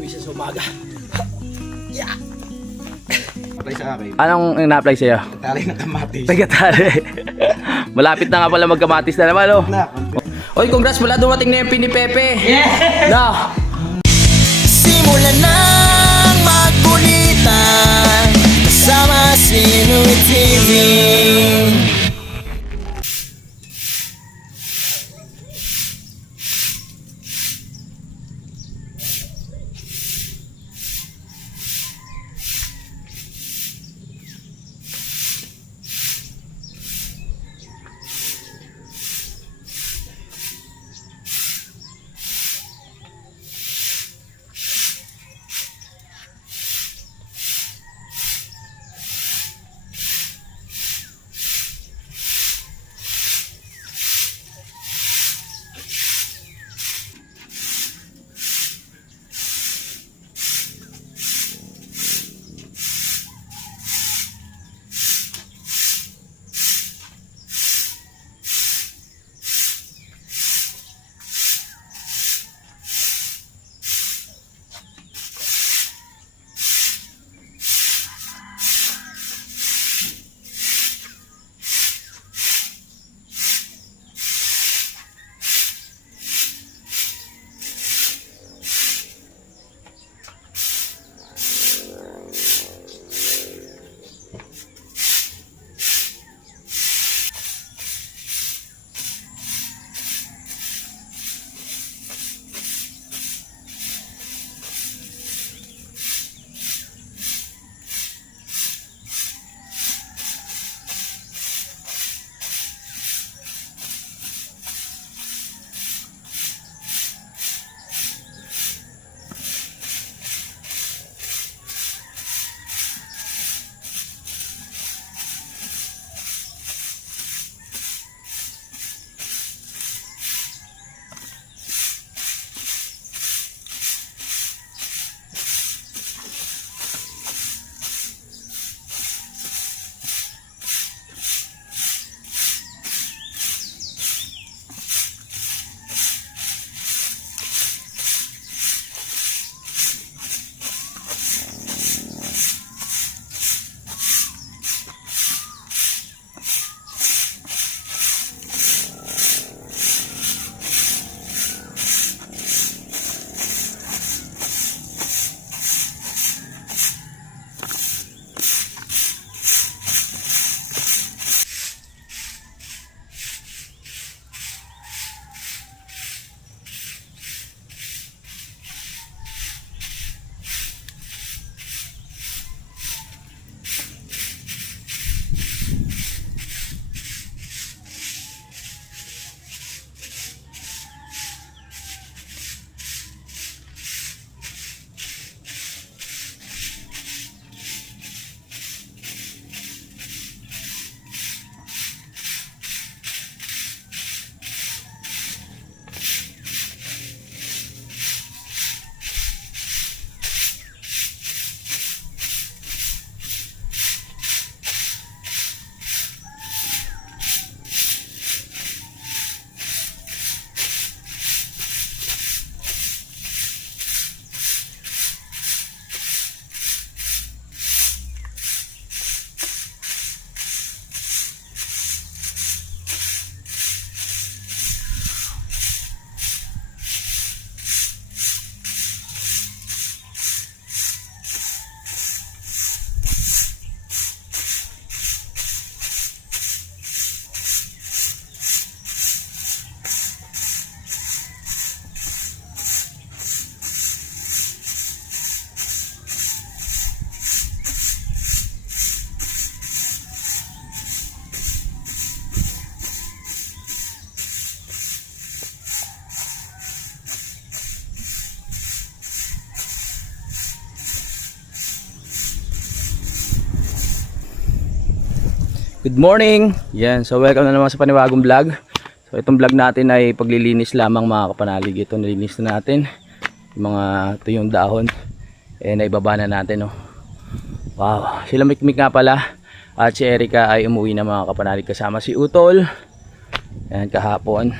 uwi siya sa umaga. Yeah. Apply sa akin. Anong na-apply sa'yo? Tali ng kamatis. Tagatali. Malapit na nga pala magkamatis na naman, oh. Oy, congrats pala, dumating na yung Pini Pepe. Yeah! No! Simulan ng magkulitan kasama si Nuit TV. Good morning! Yan, so welcome na naman sa panibagong vlog. So itong vlog natin ay paglilinis lamang mga kapanalig. Ito nilinis na natin yung mga tuyong dahon. Naibaba na natin, oh. Wow, sila Mikmik nga pala at si Erica ay umuwi na mga kapanalig kasama si Utol. Yan, kahapon.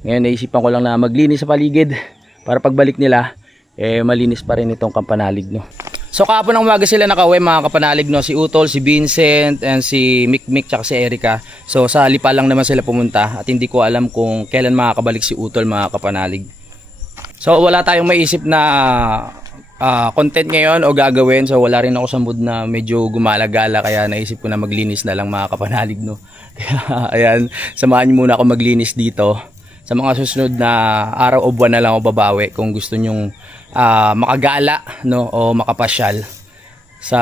Ngayon naisipan ko lang na maglinis sa paligid para pagbalik nila malinis pa rin itong Kampanalig, no. So kahapon ng umaga sila nakauwi mga kapanalig, no, si Utol, si Vincent, and si Mikmik tsaka si Erica. So sa Lipa lang naman sila pumunta at hindi ko alam kung kailan makakabalik si Utol mga kapanalig. So wala tayong maisip na content ngayon o gagawin, so wala rin ako sa mood na medyo gumalagala, kaya naisip ko na maglinis na lang mga kapanalig, no. Kaya ayan, samahan niyo muna ako maglinis dito. Sa mga susunod na araw o buwan na lang ako babawi kung gusto nyong makagala, no, o makapasyal sa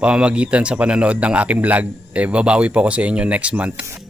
pamamagitan sa panonood ng aking vlog. Babawi po ako sa inyo next month.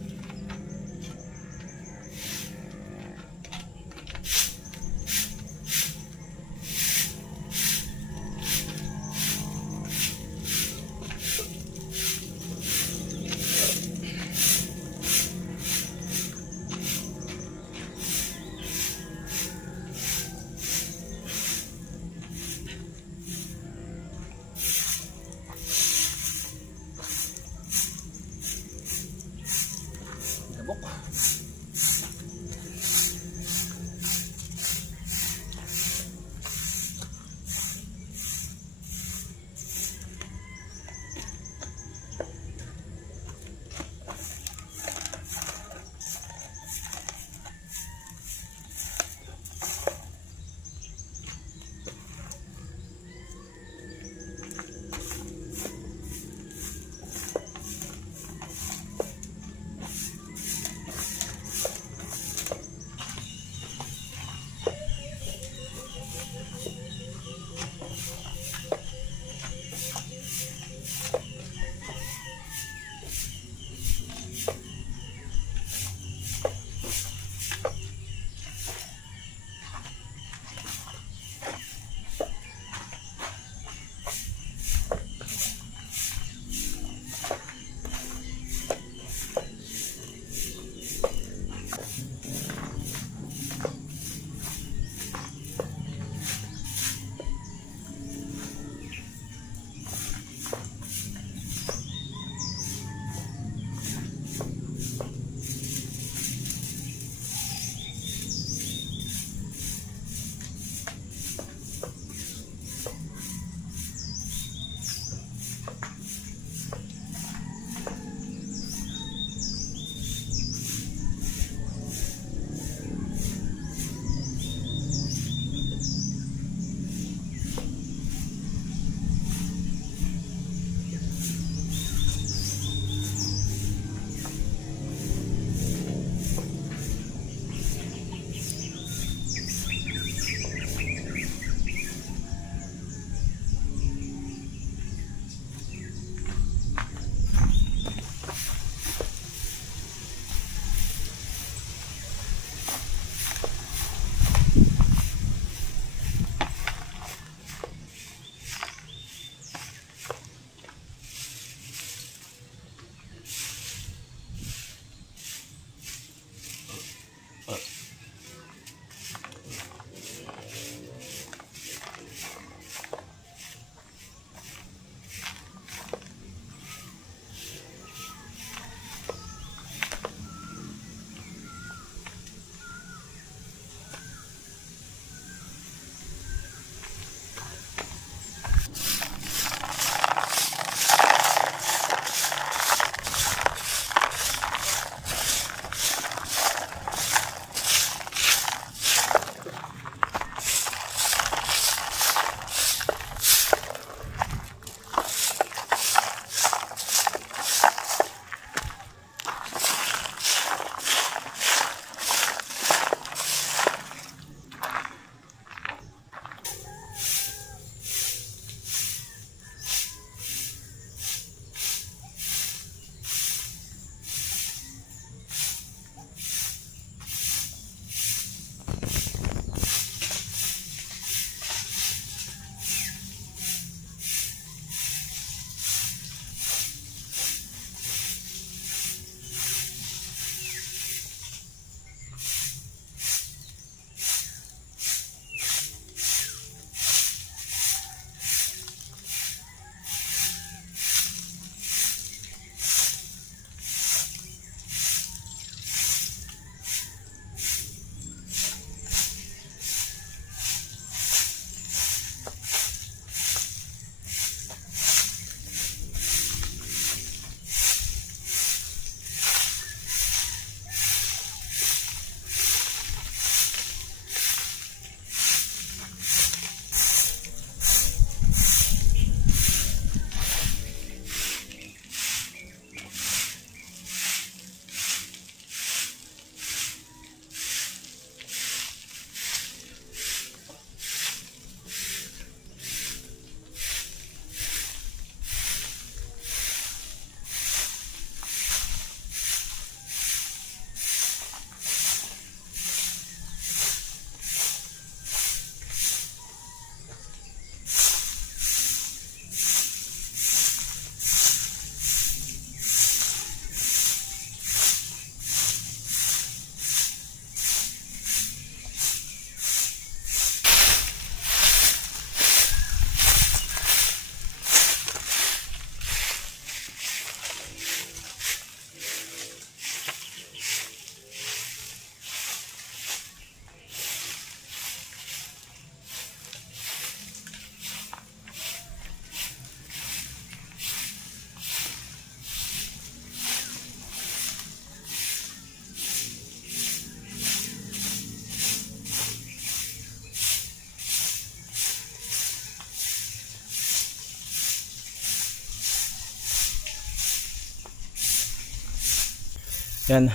Yan.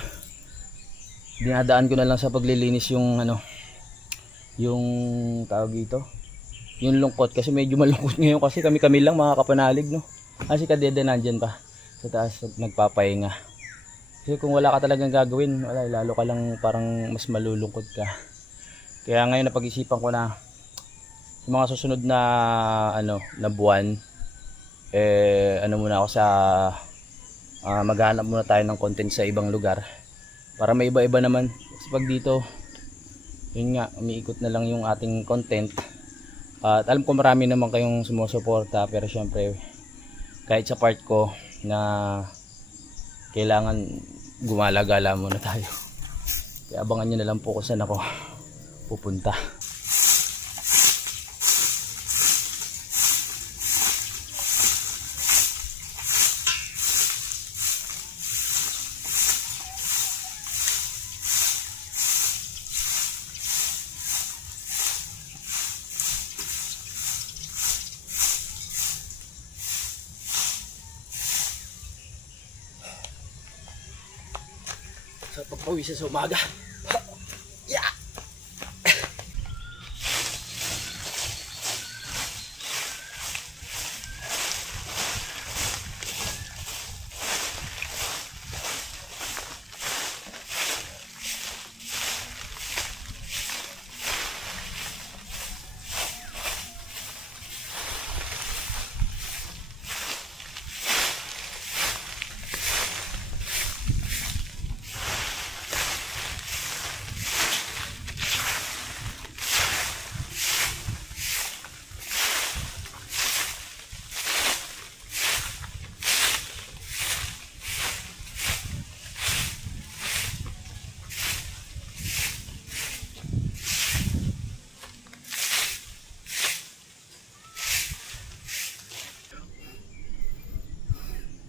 Dinadaan ko na lang sa paglilinis yung ano, yung tawag dito, yung lungkot, kasi medyo malungkot ngayon kasi kami lang mga kapanalig, no. Kasi kadede nandyan pa sa taas nagpapahinga. Kasi kung wala ka talagang gagawin, wala, lalo ka lang parang mas malulungkot ka. Kaya ngayon napag-isipan ko na sa mga susunod na ano na buwan, ano muna ako sa maghanap muna tayo ng content sa ibang lugar para may iba-iba naman. Kasi pag dito, yun nga, umiikot na lang yung ating content. At alam ko marami naman kayong sumusuporta, pero syempre kahit sa part ko na kailangan gumala-gala muna tayo. Kaya abangan nyo na lang po kung saan ako pupunta. Sa pagpawis sa umaga. Yeah.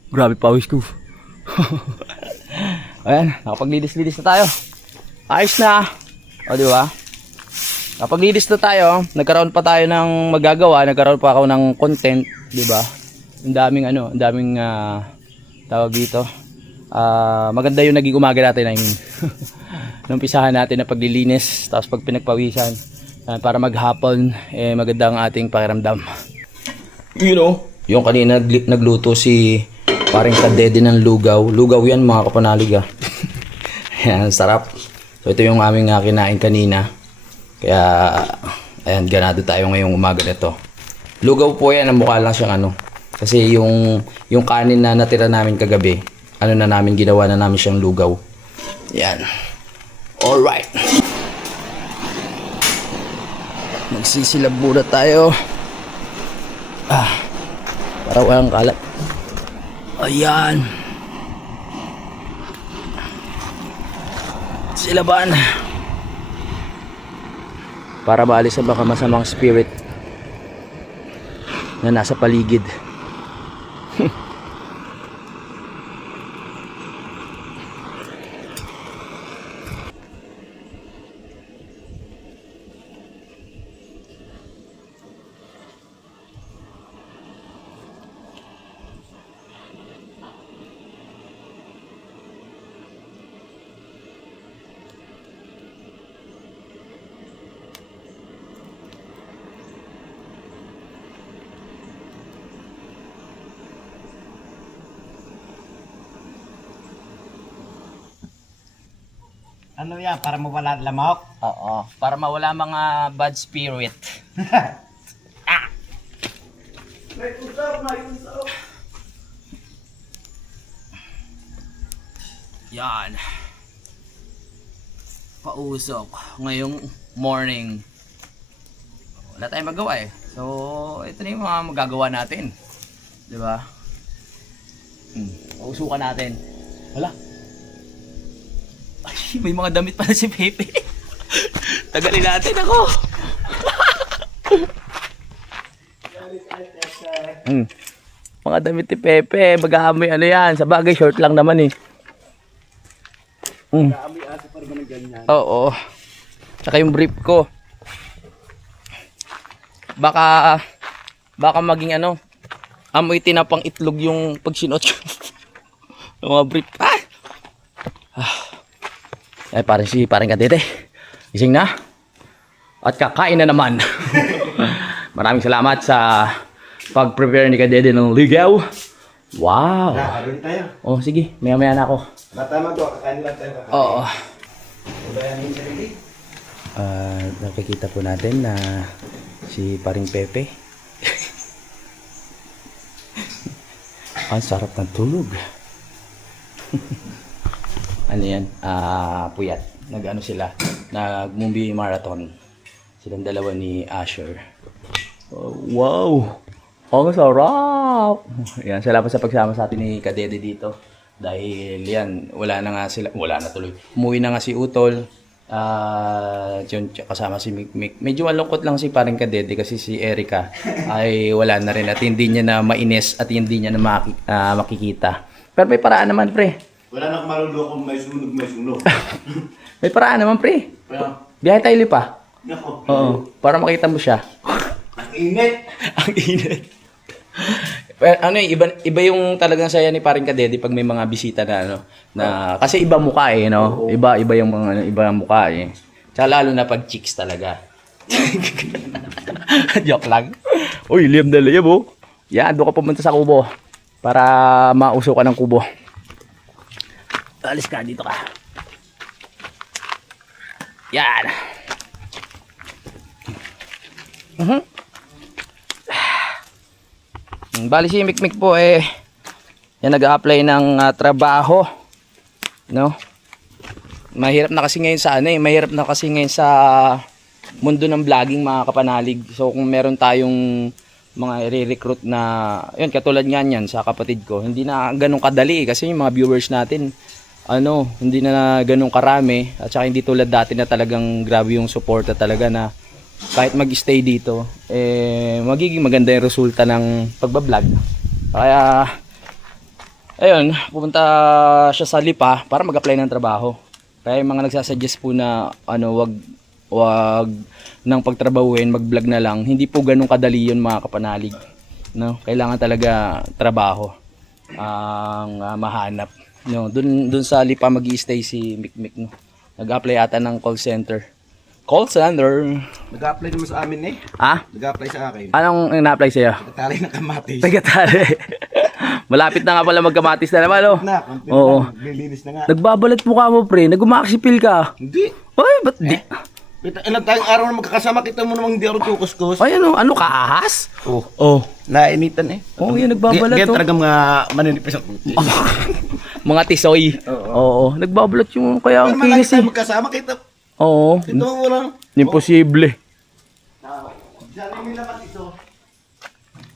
Grabe pawis ko. Ayan, nakapaglinis-linis na tayo. Ayos na. O, di ba? Nakapaglinis na tayo. Nagkaroon pa tayo ng magagawa. Nagkaroon pa ako ng content, di ba? Ang daming ano, ang daming tawag dito. Maganda yung naging umaga natin, I mean. Numpisahan natin na paglilinis, tapos pag pinagpawisan, para maghapon, maganda ang ating pakiramdam. You know, yung kanina nagluto si paring kadede ng lugaw. Lugaw yan mga kapanalig. Ayan, sarap. So ito yung aming kinain kanina. Kaya ayan, ganado tayo ngayong umaga nito. Lugaw po yan, ang mukha lang siyang ano. Kasi yung kanin na natira namin kagabi, ano na namin, ginawa na namin siyang lugaw. Yan. Alright. Magsisilab muna tayo. Para walang kalat. Ayan. Silaban. Para maalis ang baka masamang spirit na nasa paligid. Ano yan? Para mawala lamok? Oo, para mawala mga bad spirit. May usap, may usap. Yan. Pausok ngayong morning. Wala tayong magawa eh. So, ito na yung mga magagawa natin. 'Di ba? Pausukan natin. Hala. Ay, may mga damit pala si Pepe. Tagalin natin ako. Mga damit ni Pepe, mag-aamoy ano yan. Sa bagay, short lang naman eh. Kaamoy aso para man ng ganyan. Oo. Tsaka yung brief ko. Baka maging ano, amoy tinapang itlog yung pag sinot ko. Yung mga brief. Ay, parang Kadede. Gising na. At kakain na naman. Maraming salamat sa pag-prepare ni Kadede ng ligaw. Wow. Nakaroon tayo. Oh, sige. Maya-maya na ako. Matama to, kakain lang tayo. Oo. Wala yung sarili. Nakikita po natin na si paring Pepe. Ang sarap ng tulog. Ano yan? Puyat. Nag-ano sila? Nag-movie marathon. Silang dalawa ni Asher. Oh, wow! Ang sarap! Yan, salamat sa pagsama sa atin ni Kadede dito. Dahil yan, wala na nga sila. Wala na tuloy. Umuwi na nga si Utol. Yun, kasama si Mikmik. Medyo malungkot lang si paring Kadede kasi si Erica ay wala na rin at hindi niya na mainis at hindi niya na makikita. Pero may paraan naman, pre. Wala na kumalulo kung may sunog. May paraan naman, pre. Pero, Biyahe tayo lipa. nako. Oo, para makita mo siya. Ang init. Ang init. Pero ano iba yung talagang saya ni paring Kadede pag may mga bisita na ano na kasi iba mukha eh no. Iba yung mga iba ang mukha eh. Tsaka lalo na pag chicks talaga. Joke lang. Uy, liam na liam oh. Yan, doon ka pumunta sa kubo para mausok ka ng kubo. Alis ka, dito ka. Yan. Bali si Mikmik po yan nag-a-apply ng trabaho, no? Mahirap na kasi ngayon sa mundo ng vlogging, mga kapanalig. So kung meron tayong mga i-recruit na yun katulad niyan sa kapatid ko, hindi na ganun kadali kasi yung mga viewers natin hindi na ganun karami at saka hindi tulad dati na talagang grabe yung suporta talaga na kahit mag-stay dito, magiging maganda yung resulta ng pagbablog. Kaya, ayun, pupunta siya sa Lipa para mag-apply ng trabaho. Kaya yung mga nagsasuggest po na, wag nang pagtrabahuin, mag-vlog na lang. Hindi po ganun kadali yun, mga kapanalig. No? Kailangan talaga trabaho ang mahanap. No? Dun sa Lipa mag-i-stay si Mikmik. No? Nag-apply ata ng call center. Nag-apply naman sa amin eh. Ah? Nag-apply sa akin. Anong na-apply sa'yo? Nagtatali ng kamatis. Tagatari. Malapit na nga pala magkamatis na naman, oh. konti Oo. na. Naglilinis na nga. Nagbabalat mukha mo, pre. Nag-umaksipil ka. Hindi. Ay, ba't di? Ilang tayong araw na magkakasama, kita mo namang hindi ako tukuskus. Ay, ano ka, ahas? Oh. Oh. Nainitan eh. Oo, yan, nagbabalat, Ganyan oh. talaga mga maninipis ang puti. Mga tisoy. Oo. Nagbabalat yung kaya ang Pero malaki kinis, tayo eh. magkasama, kita. Oo. Ito walang. Imposible. Diyan yung naman ito.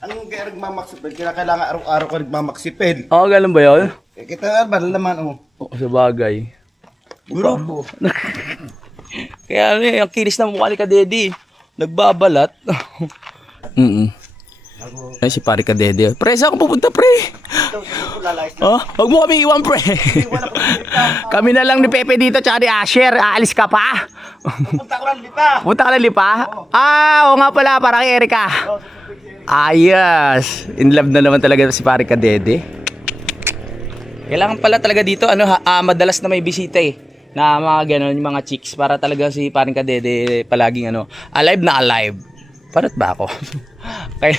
Anong kaya nagmamaksipil? Kailangan araw-araw ka nagmamaksipil. Oo, ganun ba yun? Kita nga ba naman oh. Oo, sa bagay. Grupo. Kaya ang kinis na mukha ni Kadede. Nagbabalat. Ay, si pare Kadede. Pre, saan ka pupunta, pre? Oh, wag mo kami iwan, pre. Kami na lang ni Pepe dito, tsaka ni Asher. Aalis ka pa. Punta ko lang dito. Punta ka na Lipa? Oo nga pala, para kay Erica. Ayos. In love na naman talaga si pare Kadede. Kailangan pala talaga dito, madalas na may bisita eh. Na mga ganon, yung mga chicks. Para talaga si paring Kadede palaging alive na alive. Parot ba ako? Kaya,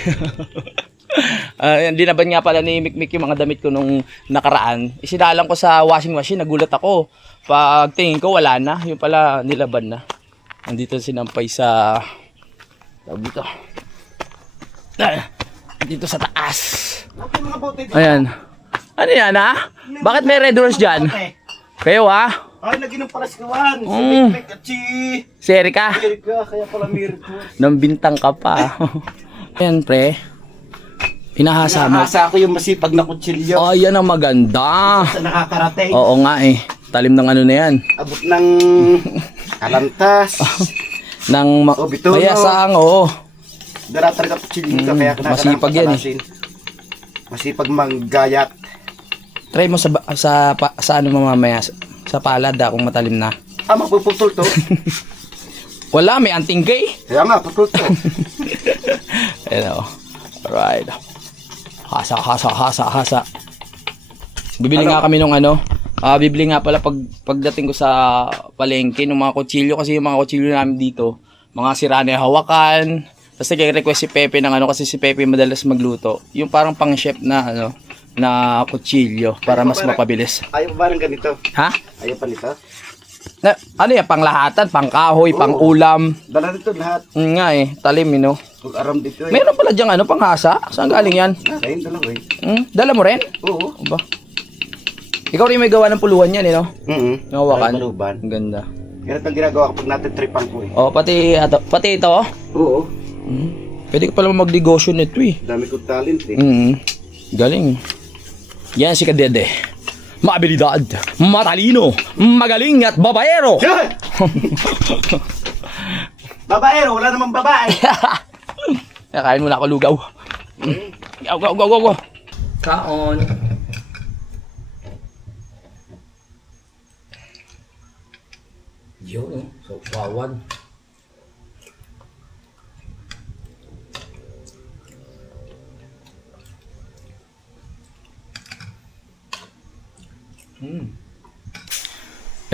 dinaban nga pala ni Mikmik yung mga damit ko nung nakaraan. Isinalang ko sa washing machine, nagulat ako. Pag tingin ko, wala na. Yung pala, nilaban na. Nandito sinampay sa... Dito. Dito sa taas. Ayan. Ano yan, ha? Bakit may red doors dyan? Kayo, ha? Ay, naginom para si Kawan. Si Mm. Mikmik at si Si Erica? Erika. Kaya pala miracles. Nang bintang ka pa. Ayan, pre. Pinahasa mo. Nakahasa ko yung masipag na kutsilyo. Oh, yan ang maganda. Sa nakakarating. Oo nga eh. Talim ng ano na yan. Abot ng kalantas. Nang Oh, bituno. mayasang, oo. Daratar ka kutsilyo ka. Kaya masipag yan Masipag manggayat. Try mo sa ano mo mamaya. Sa palad kung matalim na. Magpuputol to. Wala, may anting gay. Kaya nga, putol to. Ayan o. Alright. Hasa. Bibili nga kami nung Bibili nga pala pagdating ko sa palengke ng mga kutsilyo kasi yung mga kutsilyo namin dito, mga sira na yung hawakan. Tapos nag-request si Pepe ng ano kasi si Pepe madalas magluto. Yung parang pang chef na ano na kutsilyo para mas mapabilis. Ayaw pa ba ng ganito? Ha? Ayaw pa nito? Na, ano yan? Panglahatan, pangkahoy, pang-ulam. Dala nito lahat. Nga talim no. Kung aram dito eh. Meron pala diyang ano, panghasa. Saan galing yan? Ayun, dalawa eh. Dala mo rin? Oo. Aba. Ikaw rin may gawa ng puluhan yan, no? Mm-hmm. Nawakan. Maluban. Ang ganda. Ganito ang ginagawa kapag natin tripan ko eh. Oh, pati ito, oh. Oo. Pwede ka pala magnegosyo nito, eh. Dami kong talent eh. Galing. Yan si Kadede. Maabilidad, matalino, magaling at babaero. Yan! Babaero, wala namang babae. Kain muna ako lugaw. Go. Kaon. Yun, so pawan.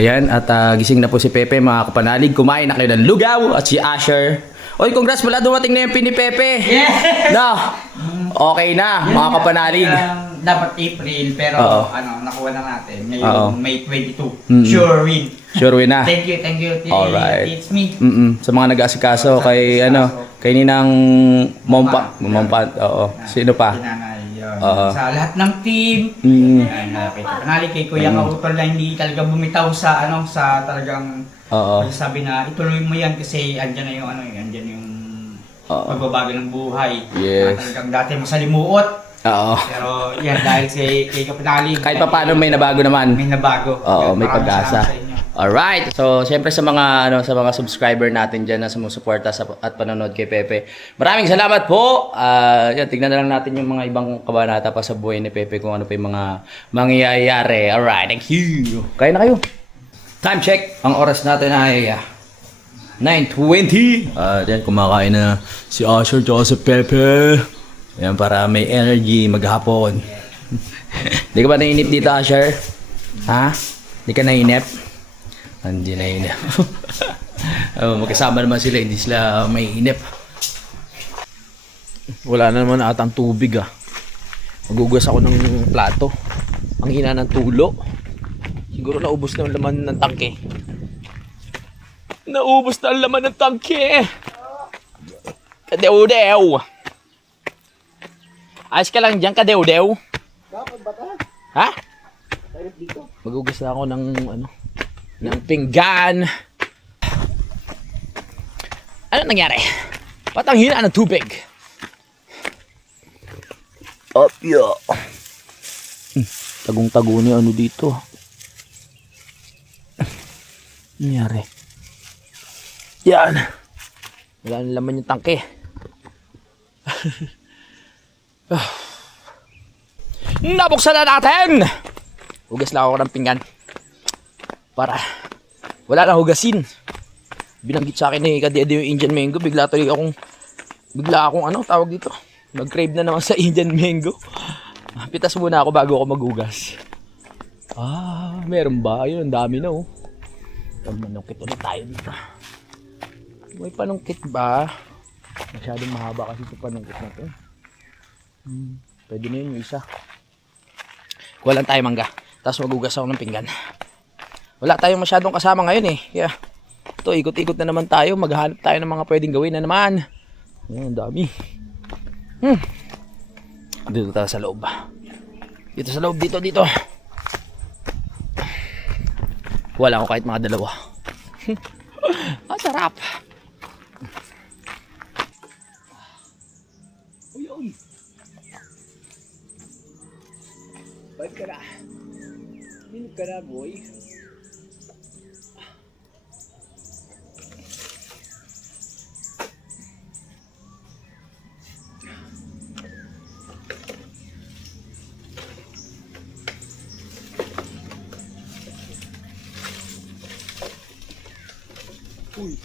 Ayan, at gising na po si Pepe, mga kapanalig. Kumain na kayo ng lugaw at si Asher. Oy, congrats pala, dumating na yung pin ni Pepe. Yeah! No, okay na, mga kapanalig. Dapat April, pero Oo. nakuha na natin. Oo. Ngayong May 22. Mm. Sure win. Sure win na. Thank you. Alright. It's me. Sa mga nag-asikaso kay kay Ninang Mompa, oo. Sino pa? Tinanay, Oo. sa lahat ng team. Kay Panali, kay Kuya Kautol na hindi talaga bumitaw sa sa talagang Oo. sabi na ituloy mo yan kasi andyan na yung andyan yung pagbabago ng buhay. Yes. Talagang dati masalimuot. Oo. Pero yan dahil kay Kapanali. Kahit pa paano may nabago naman. May nabago. Oo, may Maraming pag-asa. salamat sa inyo. Alright. So, siyempre sa mga subscriber natin diyan na sumusuporta at panonood kay Pepe. Maraming salamat po. Yan, tignan na lang natin yung mga ibang kabanata pa sa buhay ni Pepe kung ano pa yung mga mangyayari. Alright, thank you. Kaya na kayo. Time check. Ang oras natin ay 9:20. Yan, kumakain na si Asher at si Pepe. Yan, para may energy maghapon. Di ka ba nainip dito, Asher? Ha? Di ka nainip? Hindi nainip. Magkasama naman sila, hindi sila may inip. Wala na naman atang tubig Magugas ako ng plato. Ang hina ng tulo. Siguro naubos na ang laman ng tangke. Naubos na ang laman ng tangke. Kadew-dew. Ayos ka lang dyan, kadew-dew. Ha? Magugas na ako ng ng pinggan. Ano nangyari? Ba't ang hina ng tubig? Opyo. Tagong-tago ni dito. Nangyari. Yan. Wala na laman yung tangke. Nabuksan na natin! Hugas lang ako ng pinggan. Para wala na hugasin. Binanggit sa akin ni Kadede yung Indian mango. Bigla akong tawag dito. Mag-crave na naman sa Indian mango. Pitas muna ako bago ako maghugas. Meron ba? Ayun, ang dami na Panungkit ulit tayo dito. May panungkit ba? Masyadong mahaba kasi ito panungkit na ito. Pwede na yun yung isa. Kuha lang tayo mangga. Tapos magugas ako ng pinggan. Wala tayong masyadong kasama ngayon Kaya ito, ikot-ikot na naman tayo. Maghanap tayo ng mga pwedeng gawin na naman. Ayan, dami. Dito tayo sa loob. Dito sa loob, dito. Wala ako kahit mga dalawa. Masarap. Uy. Balik ka na. Minute ka na, boy. Uy.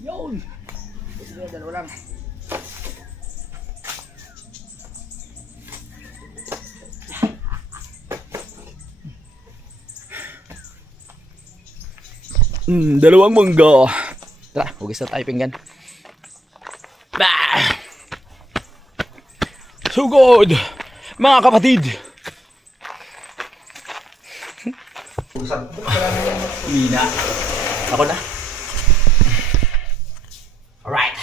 Yun. Yun. Sige, dalawa lang. Dalawang mangga. Tara, hugis na tayo pinggan. Bah! Sugod! Mga kapatid! Mina. Ako na. Alright.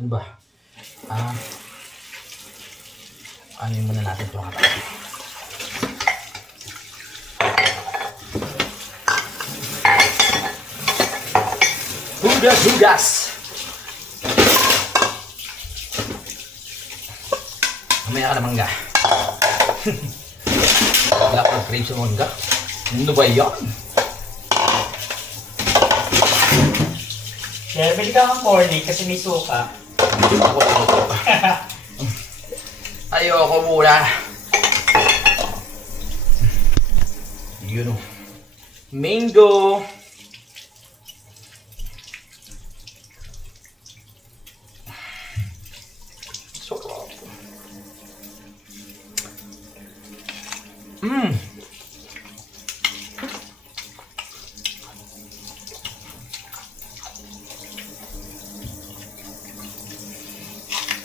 Ano ba? Ano yung muna natin ito mga kapatid? Hugas, hugas! Mamaya ka na mangga. Wala ko ng crave sa mangga. Ano ba yan? Kaya bili ka ng corny kasi may suka. Ayoko muna. Yun o. Mango.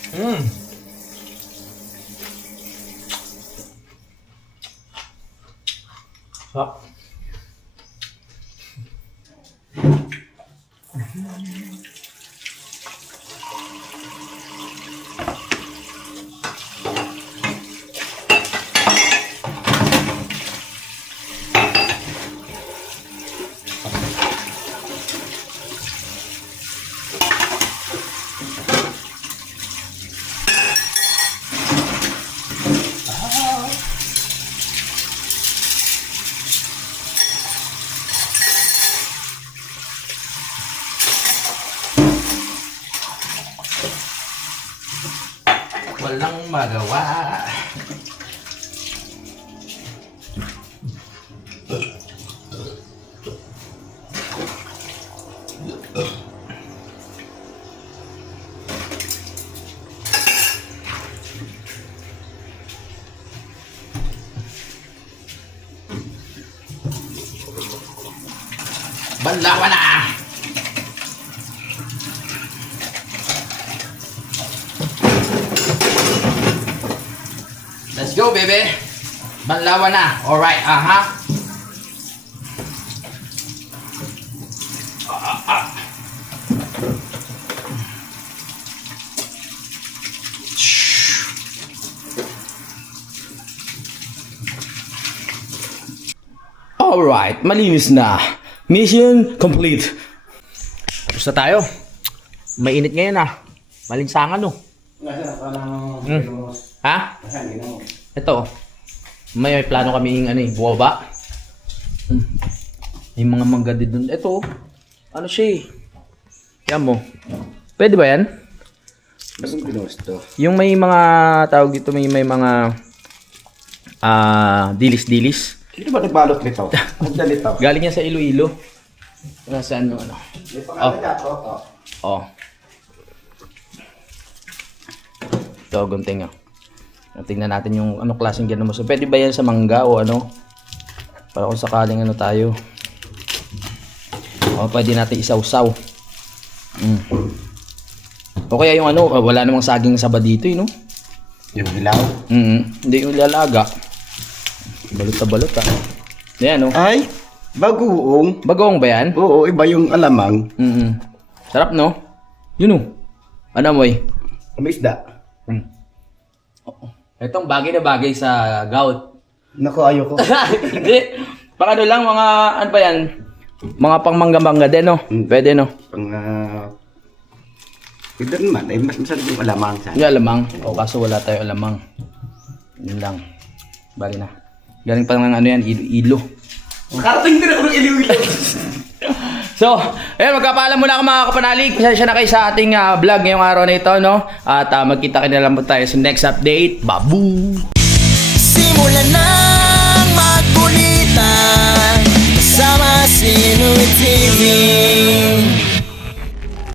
Sarap. Sarap. Walang magawa. Banlawan na! Let's go, baby. Banlawan na. Alright, aha. Alright, malinis na. Mission complete. Tapos na tayo. Mainit ngayon ah. Malinsangan oh. Ha? Ito. May plano kami buwaba. May mga mangga din doon. Ito. Ano siya eh. Yan mo. Pwede ba yan? Anong pinusto? Yung may mga tawag dito, may mga dilis-dilis. Sino ba nagbalot nito? Nandiyan ito. Galing yan sa Iloilo. Nasaan yung ano? May pangalan niya ito. Oh. Ito, gunting ah. Tingnan natin yung ano klaseng gano'n mo. So, pwede ba yan sa mangga o ano? Para kung sakaling ano tayo. O, pwede natin isawsaw. O kaya yung ano, wala namang saging saba dito, no? Yung hilaw? Hindi yung lalaga. Balot na balot ah. Ayan, no? Ay, bagoong. Bagoong ba yan? Oo, iba yung alamang. Sarap, no? Yun, no? Ano mo eh? May isda. Itong bagay na bagay sa gout. Naku, ayoko. Hindi. Pang ano lang, mga, ano ba yan? Mga pang mangga-mangga din, no? Pwede, no? Pang, ito naman, ay mas masarap yung alamang sana. Yung alamang. O, kaso wala tayo alamang. Yun lang. Bali na. Galing pa ng ano yan, ilo. Nakarating din ako ng ilo-ilo. So, ayun, magkapaalam muna ako mga kapanalig. Pasensya na kayo sa ating vlog ngayong araw na ito, no? At magkita kayo na lang po tayo sa next update. Babu! Simulan ng magkulitan kasama si Inuit TV.